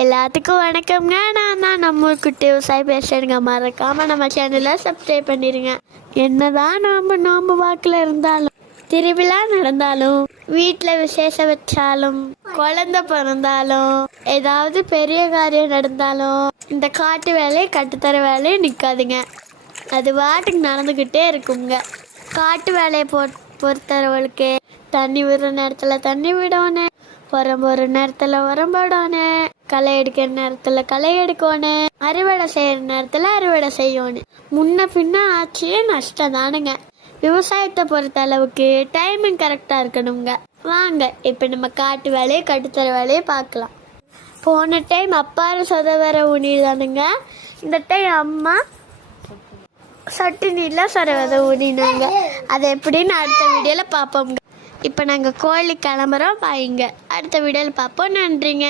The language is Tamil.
எல்லாத்துக்கும் வணக்கம்ங்க. நான் தான் நம்ம குட்டி விவசாயி பேசுறேங்க. மறக்காம நம்ம சேனலை சப்ஸ்கிரைப் பண்ணிடுங்க. என்னதான் நோம்பு வாக்கில் இருந்தாலும், திருவிழா நடந்தாலும், வீட்டில் விசேஷம் வச்சாலும், குழந்தை பிறந்தாலும், ஏதாவது பெரிய காரியம் நடந்தாலும் இந்த காட்டு வேலையை கட்டுத்தர வேலையை நிற்காதுங்க. அது பாட்டுக்கு நடந்துக்கிட்டே இருக்குங்க. காட்டு வேலையை பொறுத்தவர்களுக்கு தண்ணி விடுற நேரத்தில் தண்ணி விடணும், உரம் போடுற நேரத்தில் உரம் போடணும், களை எடுக்கிற நேரத்தில் களை எடுக்கணும், அறுவடை செய்கிற நேரத்தில் அறுவடை செய்யணும். முன்ன பின்ன ஆட்சியே நஷ்டம் தானுங்க. விவசாயத்தை பொறுத்த அளவுக்கு டைமிங் கரெக்டாக இருக்கணுங்க. வாங்க இப்போ நம்ம காட்டு வேலையை கட்டுத்தர வேலையை பார்க்கலாம். போன டைம் அப்பாரு சொதவர ஊனிதானுங்க. இந்த டைம் அம்மா சட்டு நீரில் சொரவதை ஊனினாங்க. அதை எப்படின்னு அடுத்த வீடியோவில் பார்ப்போங்க. இப்போ நாங்கள் கோயிலுக்கு கிளம்புறோம். பாய்ங்க அடுத்த வீடியோவில் பார்ப்போம். நன்றிங்க.